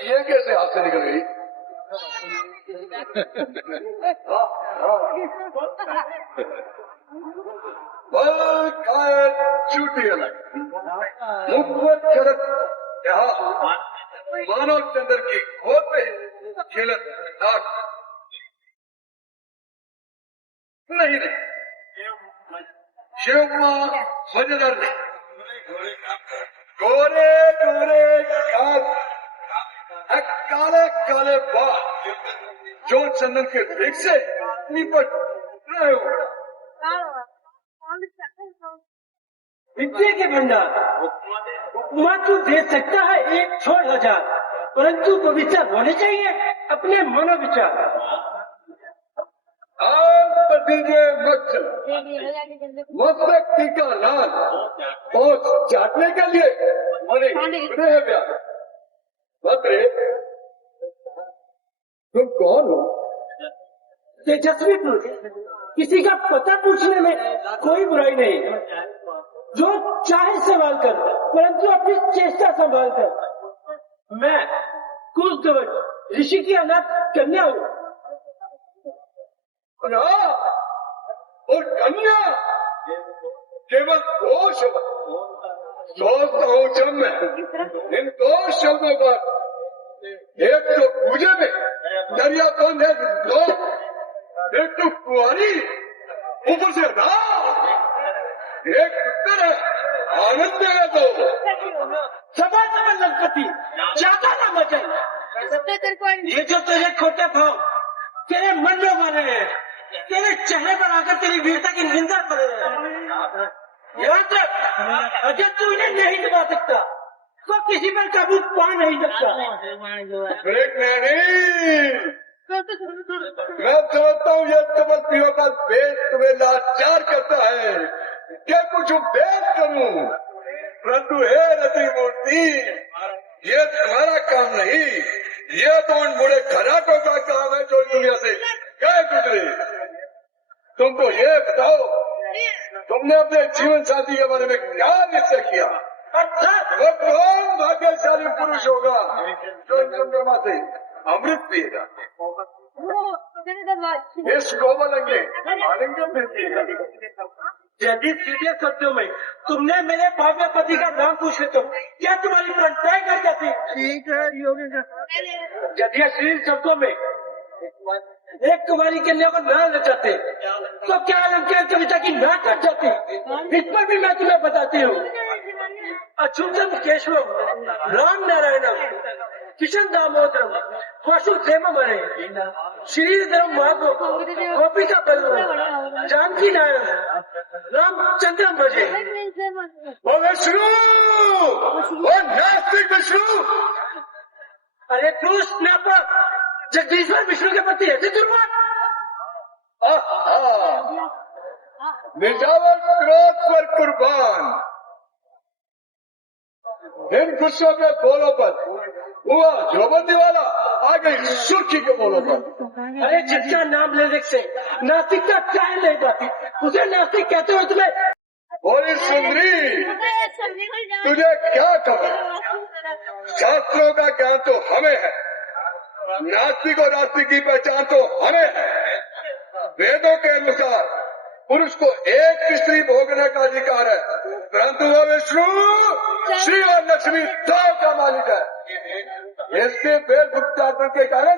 ये कैसे हाथ से निकल गई? चूटी अलग मुखवत खड़क यहाँ मानव चंद्र की खोद में खिलत दाग नहीं शिव कुमार मजेदार नहीं गोरे गोरे काले काले बाल जो चंदन के देख से निपट रहे हो। विद्या के भंडार उपमा तू दे सकता है 1,000 परंतु पवित्र होने चाहिए अपने मनोविचार। मस्तक टीका लाल पहुंच चाटने के लिए भद्रे तुम कौन हो? तेजस्वी पुरुष, किसी का पता पूछने में कोई बुराई नहीं। जो चाहे सवाल कर परंतु अपनी चेष्टा संभाल कर। मैं कुलध्वज ऋषि की अनाथ कन्या हूँ। और कन्या केवल 2 शब्द सोचता हूँ जब मैं इन 2 शब्दों पर एक तो पूजे में दरिया बंद है 2 एक तो कुंवारी ऊपर से एक उत्तर है आनंद है 2 सभा लंकती ज्यादा ना मचल। ये जो तेरे खोटे भाव तेरे मन में बने हैं तेरे चेहरे पर आकर तेरी वीरता की निंदा कर रहे हैं। याद रख अगर तू इन्हें नहीं दबा सकता तो किसी पर काबू पा नहीं सकता। मैं समझता हूँ ये तपस्वियों का भेद तुम्हें लाचार करता है क्या कुछ उपदेश करूँ परंतु हे रति मूर्ति ये तुम्हारा काम नहीं ये तो उन बूढ़े खराटों का काम है जो दुनिया से गए गुजरे। तुमको ये बताओ तुमने अपने जीवन साथी के बारे में क्या निश्चय किया? वो कौन भाग्यशाली पुरुष होगा जो चंद्रमा से अमृत पिएगा इस गोवलंगे आलिंगन में पिएगा। यदि सीधे शब्दों में तुमने मेरे भाव्य पति का नाम पूछे तो क्या तुम्हारी प्राणताएं कर जाती? ठीक है यदि श्री शब्दों में एक कुमारी कन्या को ना नचाते तो क्या अलंकार कविता की ना कर जाती? इस पर भी मैं तुम्हें बताती हूँ। अच्युतम केशवम राम नारायणम किशन दामोदरम वासुदेव मरे श्रीधरम माधव गोपिका बल्लभ जानकी नारायण रामचंद्र भजे। ओ विष्णु ओ नास्तिक विष्णु। अरे तू स्नापक जगदीश्वर विष्णु के पति ऐसे दुर्मार्ग। निजावर क्रोध पर कुर्बान इन गुस्सों के बोलों पर हुआ जोबंदी वाला आ गई सुर्खी के बोलों पर। अरे जिसका नाम लेने से नास्तिक का चाय नहीं जाती उसे नास्तिक कहते हो तुम्हें? बोली सुंदरी तुझे क्या खबर? शास्त्रों का ज्ञान तो हमें है नास्तिक और आस्तिक की पहचान तो हमें है। वेदों के अनुसार पुरुष को एक स्त्री भोगने का अधिकार है परंतु वह विष्णु श्री और लक्ष्मी सब का मालिक है। इसके वेद उच्चारण के कारण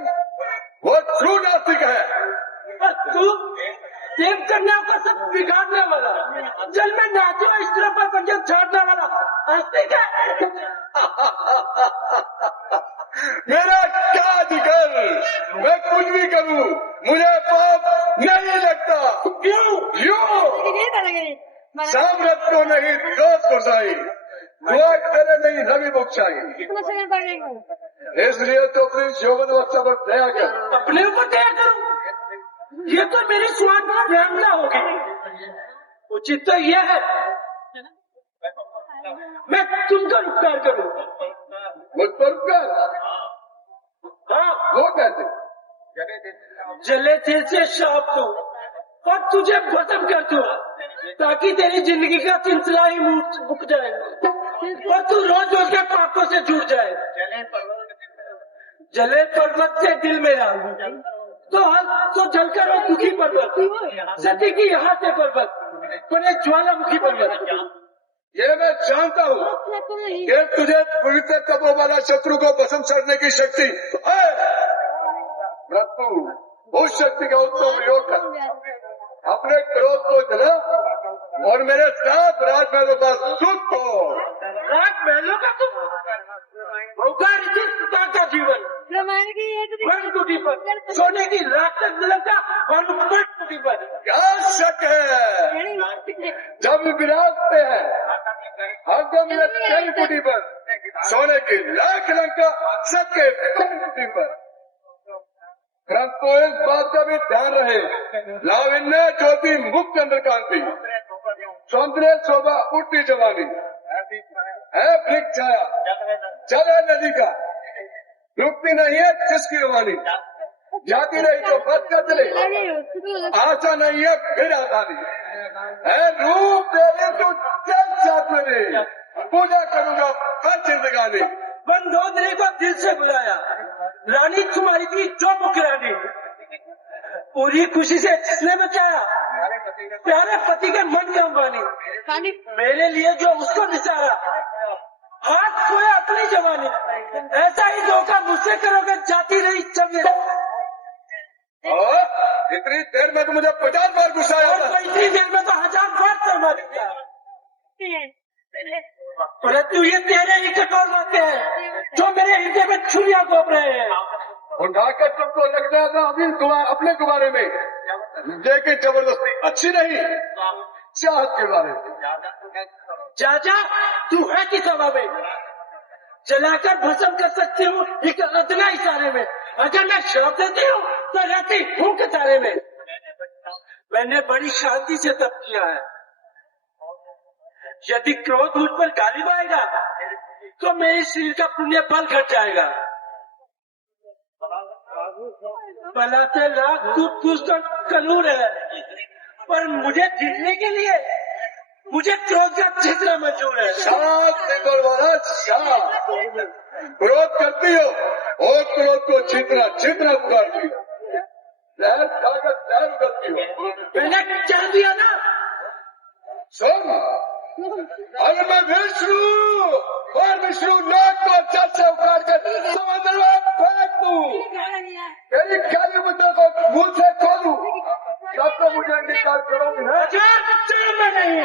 वो ट्रू नास्तिक है। तू देव कन्याओं का सब बिगाड़ने वाला जल में नहाते हुए स्त्रियों पर पंजन छाड़ने वाला आस्तिक है। मेरा क्या अधिकार, मैं कुछ भी करूं, मुझे पाप नहीं लगता। क्यों? सामरत को नहीं दोस्त को साई, दुआ करे नहीं रवि बुक्शाई। इसलिए तो अपनी यौवन अवस्था पर दया कर। अपने ऊपर दया करूं? ये तो मेरी स्वार्थ व्याख्या होगी। उचित तो यह है मैं तुमका उपकार करूं। मुझ पर उपकार? हाँ, वो कैसे? जले तेल से शाप दूं और तुझे खत्म कर दूं ताकि तेरी जिंदगी का सिलसिला ही मुक जाए और तू रोज रोज के पापों से जुड़ जाए। जले पर्वत से दिल मेरा तो जलकर और दुखी पर्वत, सती की यहाँ से पर्वत बने ज्वालामुखी पर्वत। ये मैं जानता हूँ कि तुझे पवित्र तपो वाला शत्रु को भस्म करने की शक्ति है, परंतु उस शक्ति का उत्तम प्रयोग कर। अपने क्रोध को जला और मेरे साथ राजमहलों का सुख हो। राजमहलों का सुख? का जीवन टूटी पर सोने की रात तक मिलता और टूटी पर क्या शक है? जब विराजते हैं हरदम ये चल टूटी पर, सोने की लाख लंका सबके टूटी पर। परंतु इस बात का भी ध्यान रहे, लाविन्य ज्योति मुक्त चंद्रकांति, सौंदर्य शोभा उठती जवानी है वृक्ष छाया, चले नदी का रुकती नहीं है जिसकी रवानी, जाती रही तो बच कर चले, आशा नहीं है फिर आसानी है। रूप तेरे तो चल साथ मेरे, पूजा करूंगा हर जिंदगानी। मंदोदरी को दिल से बुलाया, रानी तुम्हारी थी जो मुख रानी, पूरी खुशी से जिसने बचाया प्यारे पति के मन का अंबानी, मेरे लिए जो उसको निसारा हाथ खोया अपनी जवानी। ऐसा ही धोखा मुझसे करोगे जाती रही चंगे। और इतनी देर में तो मुझे 50 बार गुस्साया था, इतनी देर में तो 1000 बार शर्मा दिया। परंतु ये तेरे ही कठोर बातें हैं जो मेरे हृदय में छुरियां घोंप रहे हैं। उठाकर तुमको लग रहा था अभी अपने के बारे में, लेकिन जबरदस्ती अच्छी नहीं, चाहत के बारे में। चाचा तू है किस हवा में, जलाकर भस्म कर सकती हूँ एक अदना इशारे में। अगर मैं श्राप देती हूँ तो रहती हूँ कितारे में। मैंने बड़ी शांति से तप किया है, यदि क्रोध मुझ पर गालिब आएगा तो मेरे शरीर का पुण्य फल घट जाएगा। भला से लाख दुष्ट करूर है, पर मुझे जीतने के लिए मुझे क्रोध का छिद्र मंजूर है। शांत वाला शांत, क्रोध करती हो और क्रोध को छिद्र छिद्र उतारती हो, जहर खाकर जहर करती हो। मैंने कह दिया ना, सुन, अगर मैं विष्णु और विष्णु लोक को जल से उखाड़ कर समुद्र में फेंक दूं, तेरी काली मुद्दों को मुंह से खोलूं, तब तो मुझे निकाल करोगे ना? मैं नहीं।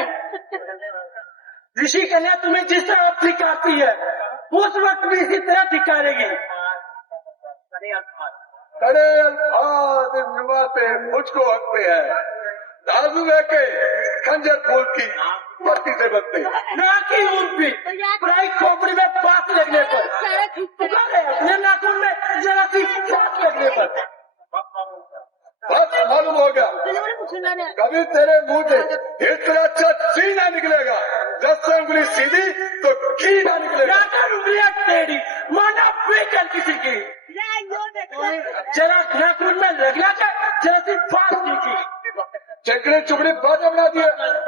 ऋषि कन्या तुम्हें जिस तरह धिक्कारती है उस वक्त भी इसी तरह धिक्कारेगी। कड़े अल्फाज जुबाते मुझको हकते हैं, दाजुए के खंजर फूल की पत्ती से बचते, ना की ऊँट भी प्राय खोपड़ी में बात लगने पर, अपने नाखून में जरा सी बात लगने पर बस मालूम होगा कभी तेरे मुंह से इस तरह अच्छा सीना निकलेगा, 10 उंगली सीधी तो कीड़ा निकलेगा। उंगलियां टेढ़ी माना बेचल किसी की, जरा नाखून में लगना चाहिए, जरा सी बात की चकड़ी चुपड़ी बात बना दिया,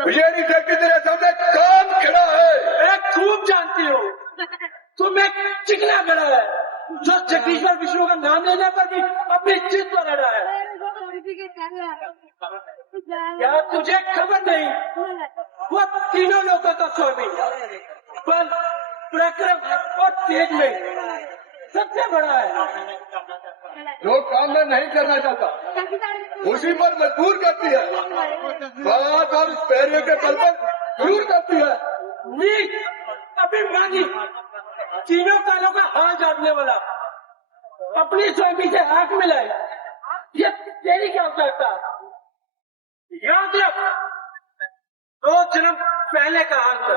ये नहीं देखती तेरे सामने कौन खड़ा है। मैं खूब जानती हूँ तुम्हें चिकना खड़ा है जो जगदीश्वर विष्णु का नाम लेने पर भी अपनी जिद पर अड़ा है। क्या तुझे खबर नहीं, वो तीनों लोगों का स्वामी, बल पराक्रम और तेज में सबसे बड़ा है। जो काम में नहीं करना चाहता उसी पर मजबूर करती है, बात और पैरों के बल पर दूर करती है। नीच अभिमानी, तीनों कालों का हाल जानने वाला, अपनी स्वामी से आंख मिलाए, ये तेरी क्या करता? याद रख, 2 जन्म पहले का हाल था।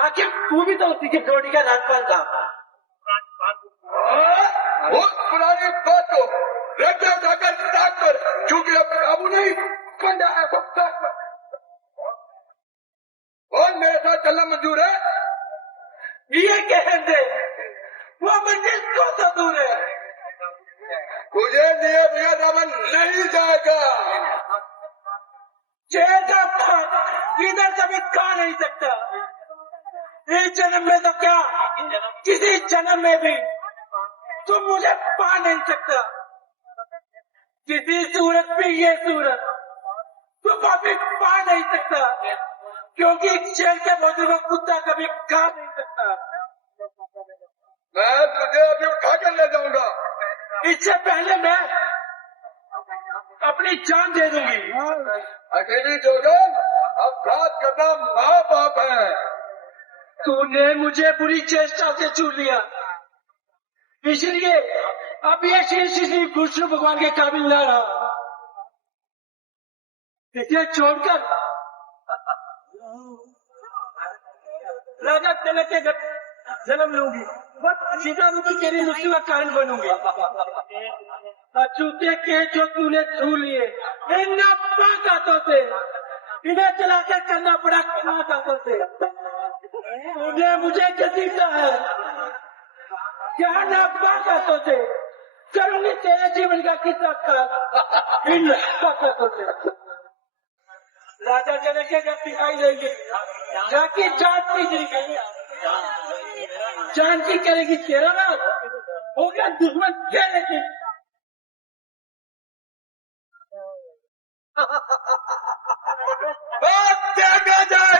आखिर तू भी तो उसी की जोड़ी का राजपाल था। बहुत पुरानी बात हो, रखा जाकर ताक पर, क्योंकि अब काबू नहीं बंदा है। और मेरे साथ चलना मंजूर है? ये कह दे, वो मंदिर को तो दूर है। तुझे दिए बिना दामन नहीं जाएगा। चेहर का भाग इधर कभी खा नहीं सकता। इस जन्म में तो क्या, किसी जन्म में भी तुम मुझे पा नहीं सकता। किसी सूरत में ये सूरत तुम अभी पा नहीं सकता, क्योंकि शेर के बदले में कुत्ता कभी खा नहीं सकता। मैं तुझे अभी उठा कर ले जाऊंगा। इससे पहले मैं अपनी जान दे दूंगी। अकेली जोगन, अपराध करना माँ बाप है। तूने मुझे बुरी चेष्टा से छू लिया, इसलिए अब ये शीश श्री विष्णु भगवान के काबिल न रहा। इसे छोड़कर राजा तिलक के घर जन्म लूंगी, बस सीधा रूपी तेरी मृत्यु का कारण बनूंगी। अछूते के जो तूने छू लिए इन नापाक हाथों से, इन्हें चलाकर करना पड़ा खास हाथों से। तूने मुझे घसीटा है, क्या नापाक हाथों से करूंगी तेरे जीवन का किस्सा खास इन नापाक हाथों से। राजा जनक के जब दिखाई देंगे, जाके जांच की जानती करेगी तेरा नाम होगा दुश्मन तेरे की। बात त्यागा जा।